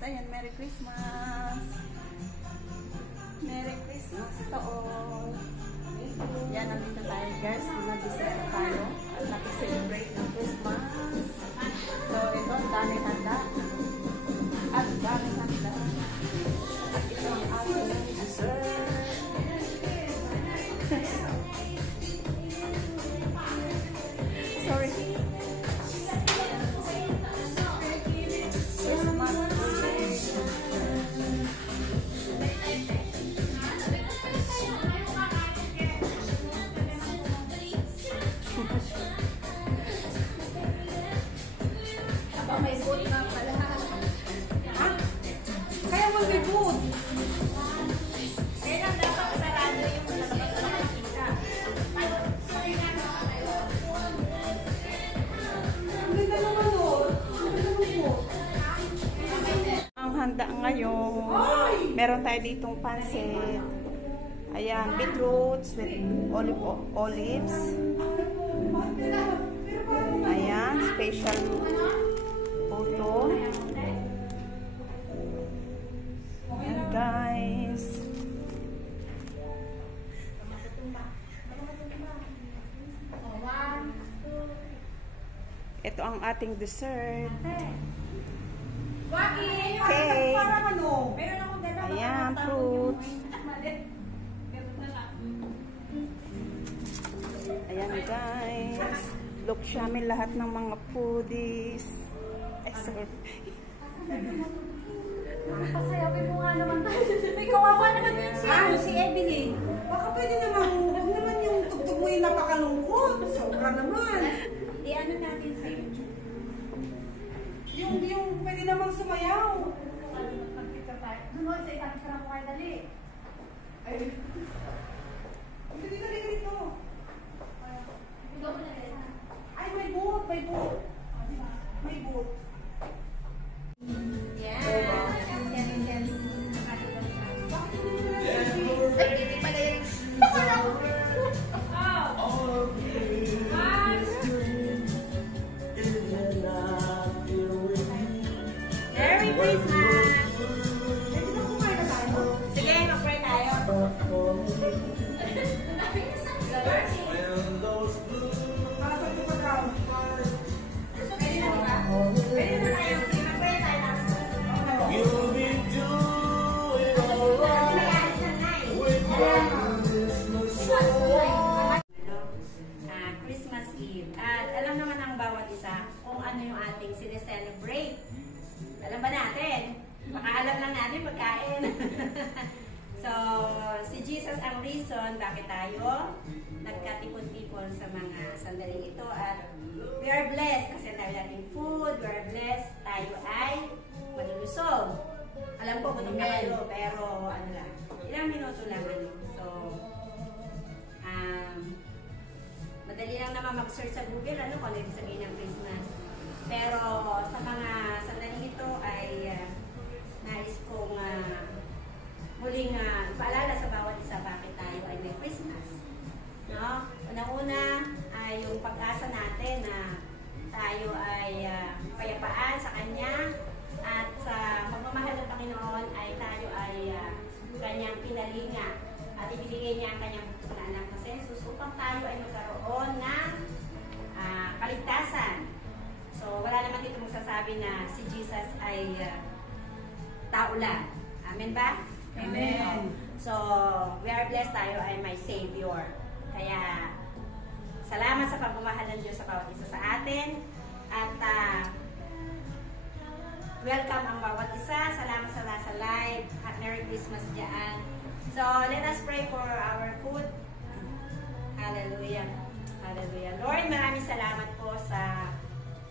Ayan, Merry Christmas! Merry Christmas to all! Yan, nandito tayo guys. Nag-decide tayo at nag-celebrate ng Christmas. So, ito, daming handa. At daming handa. At ito ang ating dessert. Sorry. May boot na pala. Ha? Kaya mag-boot. Kaya lang dapat sarado yung lalabas na nakikita. Ang ganda naman o. Ang handa ngayon. Meron tayo ditong pansit. Ayan, beetroots with olives. Ayan, special puto. Ayan guys. Ito ang ating dessert. Cake. Ayan, fruits. Ayan guys. Look siya, may lahat ng mga foodies. Ay, sorry. Pasayapin mo nga naman tayo. May kawawa naman yun si Evelyn. Baka pwede naman, huwag naman yung tugtog mo yung napakalungkot. Sobra naman. Ano natin sa YouTube? Yung pwede namang sumayaw. Magkita tayo. Doon sa isang sarap mo kayo dali. Ay, dito. Ay, may boot. May boot. Yan. Ay, hindi pala yun. Merry Christmas! Sige, mag-pray tayo. Christmas Eve. At alam naman ang bawat isa kung ano yung ating sineselebrate. Alam ba natin? Baka alam lang natin pagkain. So, si Jesus ang reason bakit tayo nagkatipon-tipon sa mga sandaling ito. At we are blessed kasi tayo natin food, we are blessed, tayo ay malulusog. Alam ko gutom na kayo, pero ano lang, ilang minuto lang ano. So, madali lang naman mag-search sa Google ano kung ano ibig sabihin ng Christmas. Pero sa mga sandaling ito ay nais kong muling paalala sa bawat isa bakit tayo ay may Christmas. No? Unang-una ay yung pag-asa natin na tayo ay payapaan sa Kanya at sa pagmamahal ng Panginoon ay tayo ay Kanyang pinalinga at ibigay niya ang Kanyang na anak na si Jesus upang tayo ay magkaroon ng kaligtasan. So, wala naman dito magsasabi na si Jesus ay tao lang. Amen ba? Amen. So, we are blessed tayo ay may Savior. Kaya, salamat sa pagmamahal ng Diyos sa bawat isa sa atin. At welcome ang bawat isa. Salamat sa nasa live. At Merry Christmas dyan. So, let us pray for our food. Hallelujah. Hallelujah. Lord, maraming salamat po sa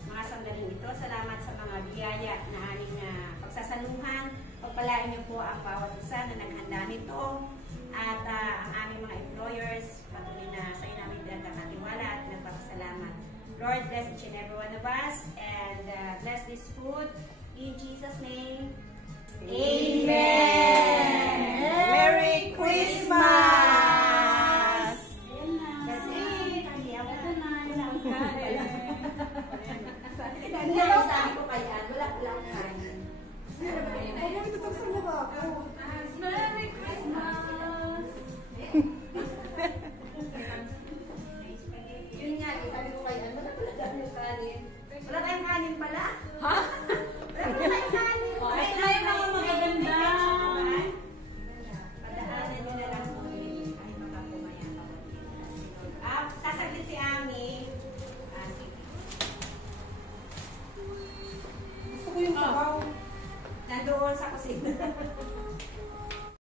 mga sandaling ito. Salamat sa mga biyaya na aming pagsasaluhan. Pagpalain niyo po ang bawat isa na naghanda nito. At ang aming mga employers, patuloy na sa inaming pinagkakatiwala at nagpapasalamat. Lord, bless each and every one of us and bless this food.